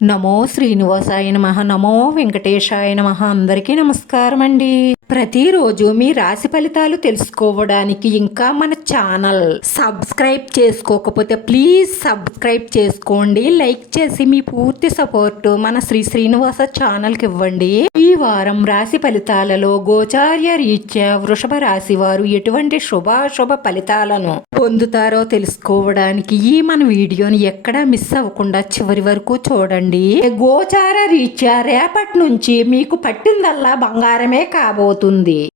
నమో శ్రీనివాసాయ నమః. నమో వెంకటేశాయ నమః. అందరికీ నమస్కారం అండి. ప్రతిరోజు మీ రాశి ఫలితాలు తెలుసుకోవడానికి ఇంకా మన ఛానల్ సబ్స్క్రైబ్ చేసుకోకపోతే ప్లీజ్ సబ్స్క్రైబ్ చేసుకోండి. లైక్ చేసి మీ పూర్తి సపోర్ట్ మన శ్రీనివాస ఛానల్కి ఇవ్వండి. ఈ వారం రాశి ఫలితాలలో గోచార్య రీత్యా వృషభ రాశి వారు ఎటువంటి శుభాశుభ ఫలితాలను పొందుతారో తెలుసుకోవడానికి ఈ మన వీడియోని ఎక్కడా మిస్ అవ్వకుండా చివరి వరకు చూడండి. గోచార రీత్యా రేపటి నుంచి మీకు పట్టిందల్లా బంగారమే కాబోతుంది.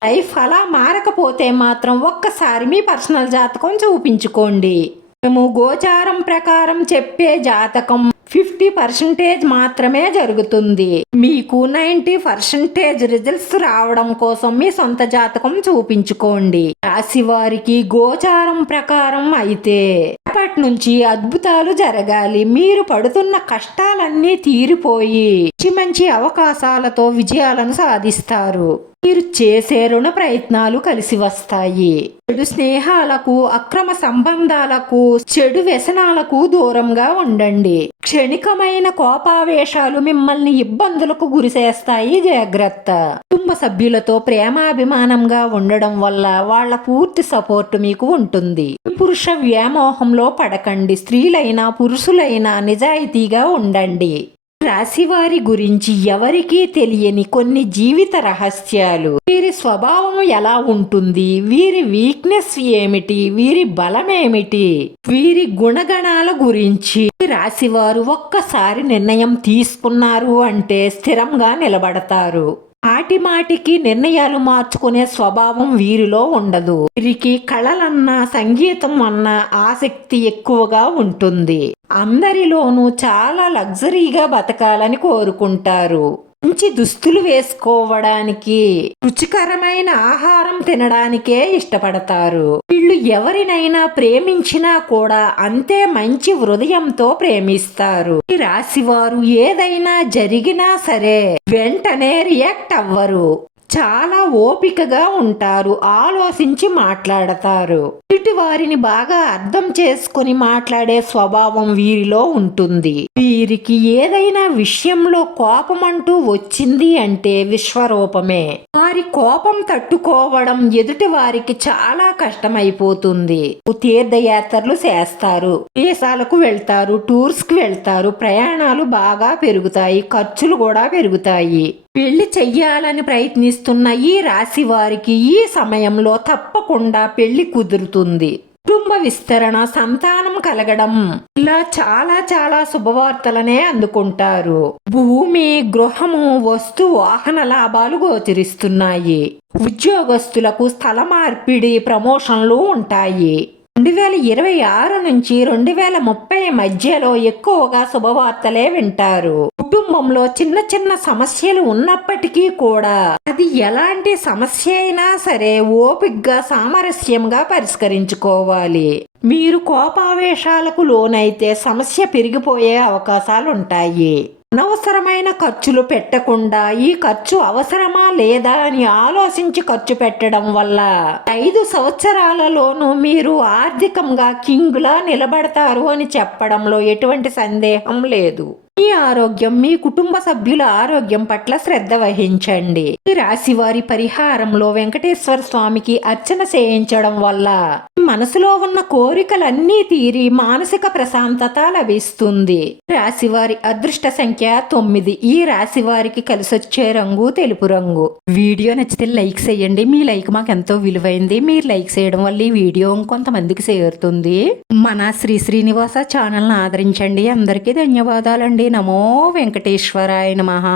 లైఫ్ అలా మారకపోతే మాత్రం ఒక్కసారి మీ పర్సనల్ జాతకం చూపించుకోండి. మేము గోచారం ప్రకారం చెప్పే జాతకం 50% మాత్రమే జరుగుతుంది. మీకు 90% రిజల్ట్స్ రావడం కోసం మీ సొంత జాతకం చూపించుకోండి. రాశి వారికి గోచారం ప్రకారం అయితే రేపటి నుంచి అద్భుతాలు జరగాలి. మీరు పడుతున్న కష్టాలన్నీ తీరిపోయి మంచి అవకాశాలతో విజయాలను సాధిస్తారు. మీరు చేసే రుణ ప్రయత్నాలు కలిసి వస్తాయి. చెడు స్నేహాలకు, అక్రమ సంబంధాలకు, చెడు వ్యసనాలకు దూరంగా ఉండండి. క్షణికమైన కోపావేశాలు మిమ్మల్ని ఇబ్బందులకు గురిచేస్తాయి. జాగ్రత్త. కుటుంబ సభ్యులతో ప్రేమాభిమానంగా ఉండడం వల్ల వాళ్ళ పూర్తి సపోర్ట్ మీకు ఉంటుంది. పురుష వ్యామోహంలో పడకండి. స్త్రీలైనా పురుషులైనా నిజాయితీగా ఉండండి. రాశివారి గురించి ఎవరికీ తెలియని కొన్ని జీవిత రహస్యాలు. వీరి స్వభావం ఎలా ఉంటుంది, వీరి వీక్నెస్ ఏమిటి, వీరి బలం ఏమిటి, వీరి గుణగణాల గురించి రాశివారు ఒక్కసారి నిర్ణయం తీసుకున్నారు అంటే స్థిరంగా నిలబడతారు. మాటికి నిర్ణయాలు మార్చుకునే స్వభావం వీరిలో ఉండదు. వీరికి కళలన్నా సంగీతం అన్నా ఆసక్తి ఎక్కువగా ఉంటుంది. అందరిలోనూ చాలా లగ్జరీగా బతకాలని కోరుకుంటారు. మంచి దుస్తులు వేసుకోవడానికి, రుచికరమైన ఆహారం తినడానికే ఇష్టపడతారు. వీళ్ళు ఎవరినైనా ప్రేమించినా కూడా అంతే మంచి హృదయంతో ప్రేమిస్తారు. ఈ రాశివారు ఏదైనా జరిగినా సరే వెంటనే రియాక్ట్ అవ్వరు. చాలా ఓపికగా ఉంటారు. ఆలోచించి మాట్లాడతారు. ఇటు వారిని బాగా అర్థం చేసుకుని మాట్లాడే స్వభావం వీరిలో ఉంటుంది. వీరికి ఏదైనా విషయంలో కోపం అంటూ వచ్చింది అంటే విశ్వరూపమే. వారి కోపం తట్టుకోవడం ఎదుటి వారికి చాలా కష్టమైపోతుంది. తీర్థయాత్రలు చేస్తారు, దేశాలకు వెళ్తారు, టూర్స్ కి వెళ్తారు. ప్రయాణాలు బాగా పెరుగుతాయి, ఖర్చులు కూడా పెరుగుతాయి. పెళ్లి చెయ్యాలని ప్రయత్నిస్తున్న ఈ రాశి వారికి ఈ సమయంలో తప్పకుండా పెళ్లి కుదురుతుంది. కుటుంబ విస్తరణ, సంతానం కలగడం, ఇలా చాలా శుభవార్తలనే అందుకుంటారు. భూమి, గృహము, వస్తు వాహన లాభాలు గోచరిస్తున్నాయి. ఉద్యోగస్తులకు స్థల మార్పిడి, ప్రమోషన్లు ఉంటాయి. 2026 నుంచి 2030 మధ్యలో ఎక్కువగా శుభవార్తలే వింటారు. కుటుంబంలో చిన్న సమస్యలు ఉన్నప్పటికీ కూడా అది ఎలాంటి సమస్య అయినా సరే ఓపికగా సామరస్యంగా పరిష్కరించుకోవాలి. మీరు కోపావేశాలకు లోనైతే సమస్య పెరిగిపోయే అవకాశాలుంటాయి. అనవసరమైన ఖర్చులు పెట్టకుండా ఈ ఖర్చు అవసరమా లేదా అని ఆలోచించి ఖర్చు పెట్టడం వల్ల 5 సంవత్సరాలలోనూ మీరు ఆర్థికంగా కింగ్లా నిలబడతారు అని చెప్పడంలో ఎటువంటి సందేహం లేదు. మీ ఆరోగ్యం, మీ కుటుంబ సభ్యుల ఆరోగ్యం పట్ల శ్రద్ధ వహించండి. ఈ రాశివారి పరిహారంలో వెంకటేశ్వర స్వామికి అర్చన చేయించడం వల్ల మనసులో ఉన్న కోరికలన్నీ తీరి మానసిక ప్రశాంతత లభిస్తుంది. రాశివారి అదృష్ట సంఖ్య 9. ఈ రాశివారికి కలిసొచ్చే రంగు తెలుపు రంగు. వీడియో నచ్చితే లైక్ చేయండి. మీ లైక్ మాకు ఎంతో విలువైంది. మీరు లైక్ చేయడం వల్ల ఈ వీడియో కొంతమందికి చేరుతుంది. మన శ్రీనివాస ఛానల్ని ఆదరించండి. అందరికీ ధన్యవాదాలండి. నమో వెంకటేశ్వరాయ నమః.